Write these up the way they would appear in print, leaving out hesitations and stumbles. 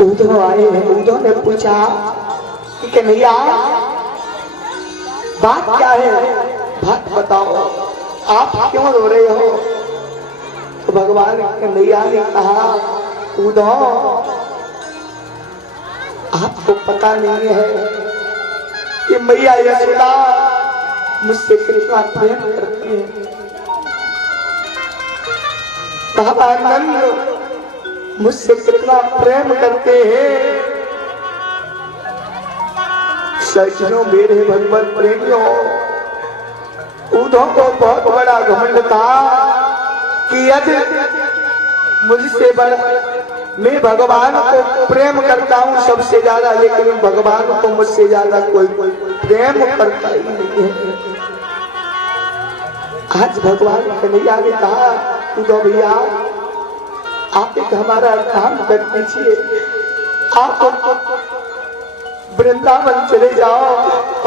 उद्धव आए हैं। उद्धव ने पूछा कि कन्हैया बात क्या है, बात बताओ, आप क्यों रो रहे हो? तो भगवान कन्हैया ने कहा उद्धव आपको पता नहीं है कि मैया यशोदा मुझसे कितना प्रेम करती है। बाबा नंद मुझसे कितना प्रेम करते हैं। सज्जनों मेरे भगवत प्रेमियों, उद्धव को बहुत बड़ा घमंड था कि यदि मुझसे बड़ा मैं भगवान को प्रेम करता हूँ सबसे ज्यादा, लेकिन भगवान को मुझसे ज्यादा कोई प्रेम करता ही नहीं है। आज भगवान कन्हैया ने कहा उद्धव भैया आप एक हमारा काम कर दीजिए, आप वृंदावन चले जाओ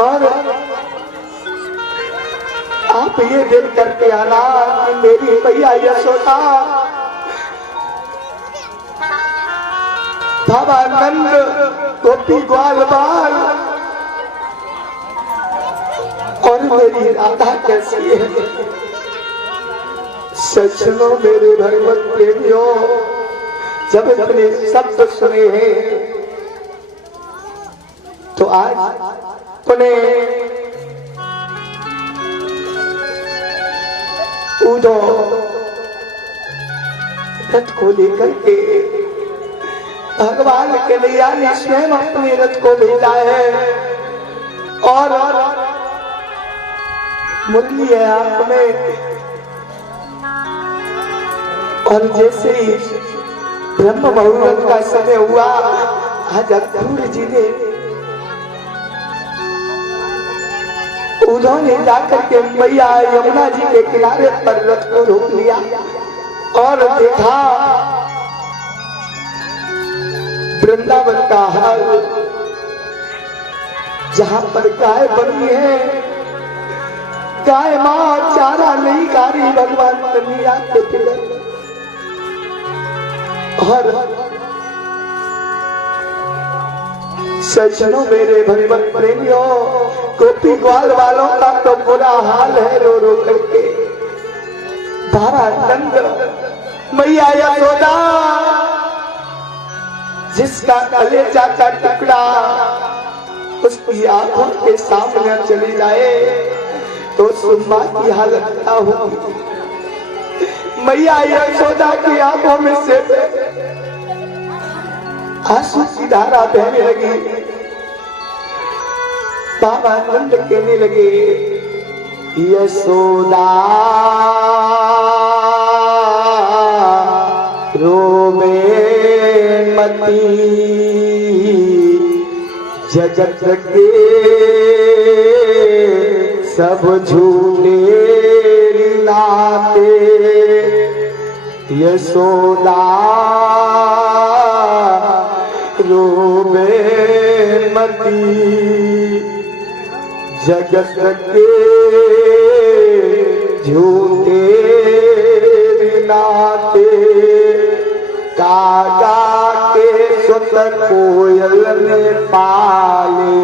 और आप ये देख करके आना कि मेरी मैया यशोदा बाबा नंद गोपी ग्वाल बाल और मेरी राधा कैसी है। सज्जनों मेरे भगवत प्रेमियों, जब इतने शब्द सुने हैं तो आज उन्हें उद्धव रथ को लेकर के भगवान कन्हैया ने स्वयं अपने रथ को भेजा है और मुरली है हाथ में। और जैसे ही ब्रह्म मुहूर्त का समय हुआ, आज अक्रूर जी ने उद्धव ने जाकर के मैया यमुना जी के किनारे पर रथ को रोक लिया और देखा वृंदावन का हाल, जहां पर गाय बनी है, गाय मां चारा नहीं खा रही भगवान कन्हैया के फिर। और सज्जनों मेरे भगवत प्रेमियों, गोपी ग्वाल वालों का तो बुरा हाल है रो रो करके। बाबा नंद मैया यशोदा जिसका कलेजा का टुकड़ा उसकी आंखों के सामने चली जाए तो सुम्मा की हालत क्या होगी। मैया यशोदा की आंखों में से आंसू की धारा बहने लगी। बाबा नंद कहने लगे यशोदा रोवे मती, जगत के सब झूठे नाते। यशोदा रोवे मती, जगत के झूठे नाते। कागा के सुत कोयल ने पाले,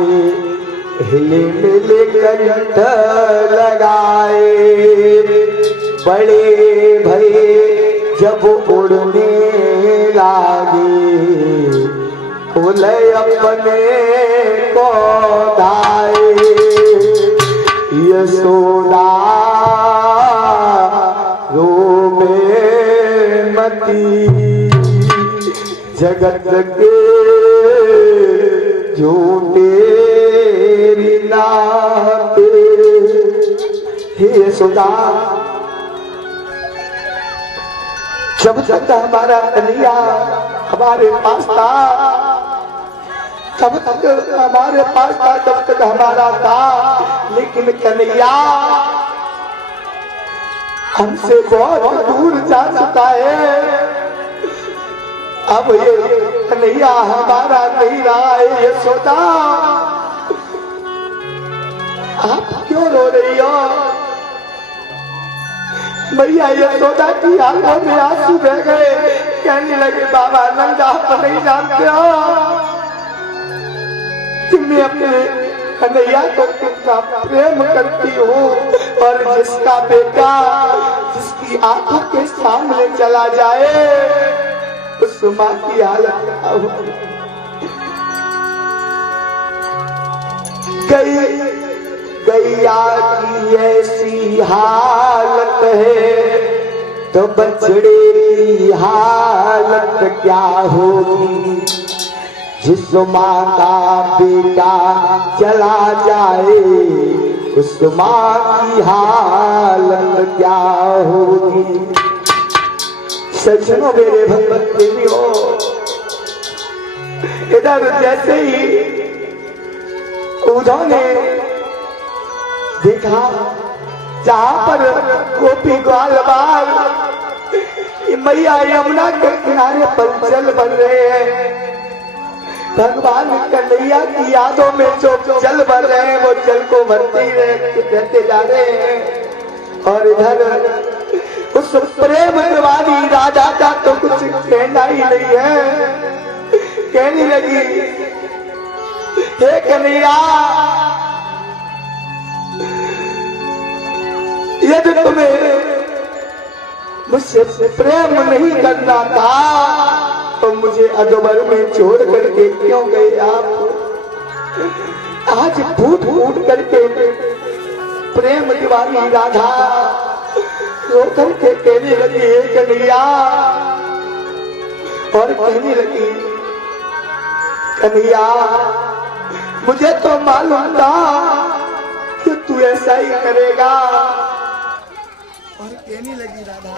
हिले मिले कंठ लगाए। बड़े भये जब उड़ने लागे, फूले अपने को धाए। यशोदा रोवे मती, जगत के झूठे नाते। हे यशोदा जब तक हमारा कन्हैया हमारे पास था, तब तक हमारे पास था, तब तक हमारा था, लेकिन कन्हैया हमसे बहुत दूर जा चुका है। अब ये कन्हैया हमारा नहीं रहा है। यशोदा आप क्यों रो रही हो? मैया यशोदा की आंखों में आंसू बह गए। कहने लगे बाबा नंदा आप नहीं जानते हो कि मैं अपने कन्हैया को कितना प्रेम करती हूँ और जिसका बेटा जिसकी आंखों के सामने चला जाए उस माँ की हालत क्या होगी। गैया की ऐसी हालत है तो बछड़े की हालत क्या होगी। जिस माँ का बेटा चला जाए उस माँ की हालत क्या होगी। सज्जनों मेरे भगवत प्रेमियों, इधर जैसे ही उन्होंने देखा जहां पर गोपी ग्वाल बाल मैया यमुना के किनारे पर जल बन रहे हैं। भगवान कन्हैया की यादों में जो जल भर रहे हैं वो जल को भरते ही रहते जा रहे हैं। और इधर उस प्रेम वाली राजा का तो कुछ कहना ही नहीं है। कहने लगी हे कन्हैया यदि तुम्हें मुझसे प्रेम नहीं करना था तो मुझे अजबर में छोड़ करके क्यों गए आप। आज फूट फूट करके प्रेम दीवानी राधा रो करके कहने लगी हे कन्हैया और कहने लगी कन्हैया मुझे तो मालूम था कि तू ऐसा ही करेगा। और कहने लगी राधा